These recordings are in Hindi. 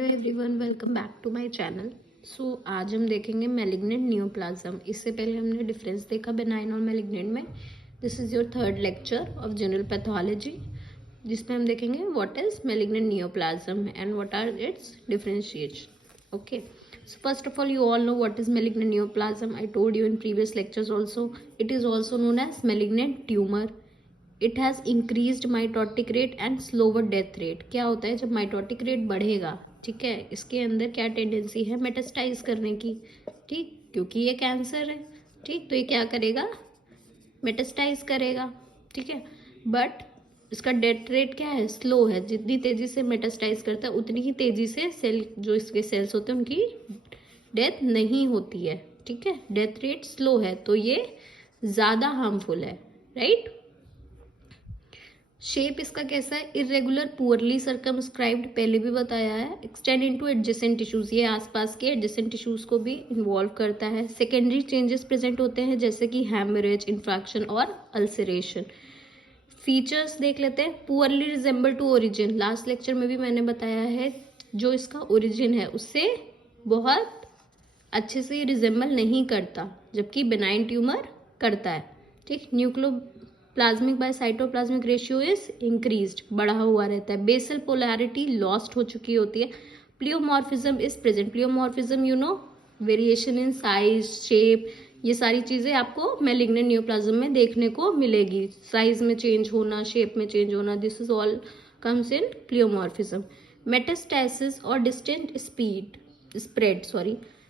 Hello everyone, welcome back to my channel. आज हम देखेंगे मैलिग्नेंट नियोप्लाज्म। इससे पहले हमने डिफरेंस देखा बेनाइन और मैलिग्नेंट में। This is your third lecture of general pathology, जिसमें हम देखेंगे what is malignant neoplasm and what are its differentiation. Okay, so first of all, you all know what is malignant neoplasm. I told you in previous lectures also. It is also known as malignant tumor. It has increased mitotic rate and slower death rate. क्या होता है जब माइटोटिक रेट बढ़ेगा, ठीक है, इसके अंदर क्या टेंडेंसी है मेटास्टाइज करने की, ठीक, क्योंकि ये कैंसर है, ठीक, तो ये क्या करेगा, मेटास्टाइज करेगा, ठीक है। बट इसका डेथ रेट क्या है, स्लो है। जितनी तेजी से मेटास्टाइज करता है उतनी ही तेजी से सेल, जो इसके सेल्स होते हैं उनकी डेथ नहीं होती है, ठीक है। डेथ रेट स्लो है तो ये ज़्यादा हार्मफुल है, राइट। शेप इसका कैसा है, इरेगुलर, पुअरली सर्कमस्क्राइब्ड, पहले भी बताया है। एक्सटेंड इनटू एडजेसेंट टिश्यूज, ये आसपास के एडजेसेंट टिश्यूज को भी इन्वॉल्व करता है। सेकेंडरी चेंजेस प्रेजेंट होते हैं जैसे कि हैमरेज, इन्फ्रैक्शन और अल्सरेशन। फीचर्स देख लेते हैं। Poorly resemble to origin, last lecture में भी मैंने बताया है, जो इसका ओरिजिन है उससे बहुत अच्छे से रिजेंबल नहीं करता, जबकि बेनाइन ट्यूमर करता है, ठीक। Nucleoplasmic by cytoplasmic ratio is increased, बढ़ा हुआ रहता है। बेसल पोलैरिटी लॉस्ट हो चुकी होती है। प्लियोमॉर्फिज्म is present. प्लियोमॉर्फिज्म you know, variation in size, shape, ये सारी चीजें आपको मैलिग्नेंट नियोप्लाज्म में देखने को मिलेगी। साइज में चेंज होना, शेप में चेंज होना, this is all comes in प्लियोमॉर्फिज्म। Metastasis और डिस्टेंट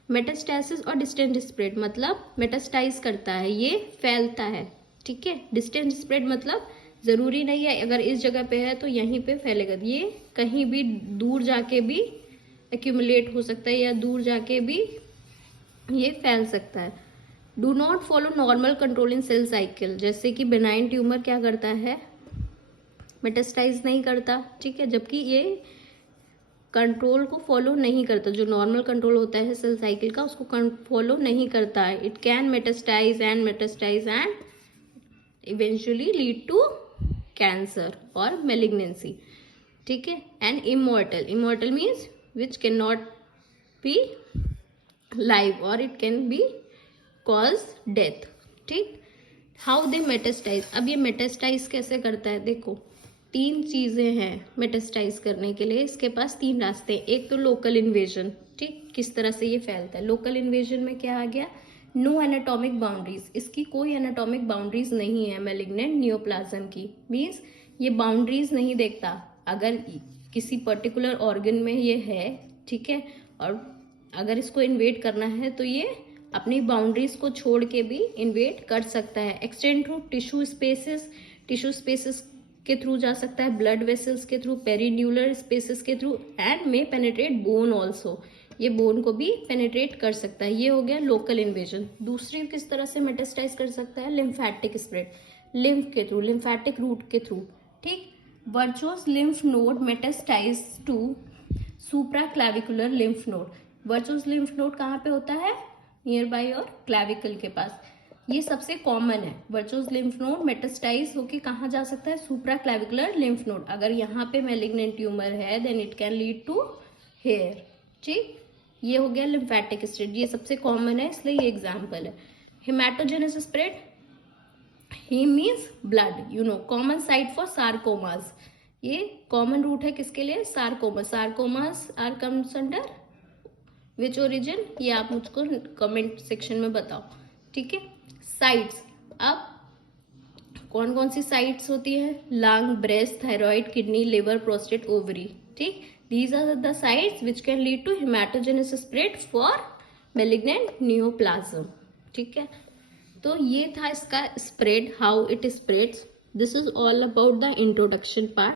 मेटास्टैसिस और डिस्टेंट स्प्रेड मतलब मेटास्टाइज करता है, ये फैलता है, ठीक है। डिस्टेंट स्प्रेड मतलब जरूरी नहीं है अगर इस जगह पे है तो यहीं पे फैलेगा, ये कहीं भी दूर जाके भी एक्यूमुलेट हो सकता है या दूर जाके भी ये फैल सकता है। Do not follow normal control in cell cycle, जैसे कि बेनाइन ट्यूमर क्या करता है, मेटास्टाइज नहीं करता, ठीक है, जबकि ये कंट्रोल को फॉलो नहीं करता। जो नॉर्मल कंट्रोल होता है सेल साइकिल का, उसको फॉलो नहीं करता है। It can metastasize and eventually lead to cancer और मेलिग्नेंसी, ठीक है। And immortal means which can not be live और it can be cause death, ठीक। हाउ दे मेटास्टाइज, अब ये मेटास्टाइज कैसे करता है, देखो 3 चीजें हैं मेटास्टाइज करने के लिए। इसके पास 3 रास्ते हैं। एक तो लोकल इन्वेजन, ठीक, किस तरह से ये फैलता है। लोकल इन्वेजन में क्या आ गया, नो एनाटॉमिक बाउंड्रीज, इसकी कोई एनाटॉमिक बाउंड्रीज नहीं है मैलिग्नेंट नियोप्लाज्म की। मीन्स ये बाउंड्रीज नहीं देखता, अगर किसी पर्टिकुलर ऑर्गन में ये है, ठीक है, और अगर इसको इन्वेड करना है तो ये अपनी बाउंड्रीज को छोड़ के भी इन्वेड कर सकता है। एक्सटेंड थ्रू टिश्यू स्पेसेस के थ्रू जा सकता है, ब्लड वेसल्स के थ्रू, पेरिन्यूलर स्पेसेस के through, and may penetrate bone also, ये बोन को भी पेनिट्रेट कर सकता है। ये हो गया लोकल इन्वेजन। दूसरी किस तरह से मेटास्टाइज कर सकता है, लिम्फेटिक स्प्रेड, लिम्फ के थ्रू, लिम्फेटिक रूट के थ्रू, ठीक। Virchow's lymph node metastasize to supraclavicular lymph node. Virchow's lymph node कहाँ पे होता है, नियर बाय और क्लैविकल के पास, ये सबसे कॉमन है। वर्चुअस लिम्फ नोड मेटास्टाइज होके कहाँ जा सकता है, सुप्रा क्लैविकुलर लिम्फ नोड। अगर यहाँ पे मैलिग्नेंट ट्यूमर है then it can lead to here, ठीक। ये हो गया लिम्फेटिक स्प्रेड, ये सबसे कॉमन है इसलिए ये एग्जाम्पल है। Haematogenous spread, haem means blood, you know, common site for sarcomas, ये कॉमन रूट है किसके लिए, sarcomas are comes under which origin, ये आप मुझको कमेंट सेक्शन में बताओ, ठीक है। साइट्स, अब कौन कौन सी साइट्स होती है, lung, breast, thyroid, kidney, liver, prostate, ovary, ठीक। These are the sites which can lead to hematogenous spread for malignant neoplasm, ठीक है। तो ये था इसका spread, how it spreads. This is all about the introduction part.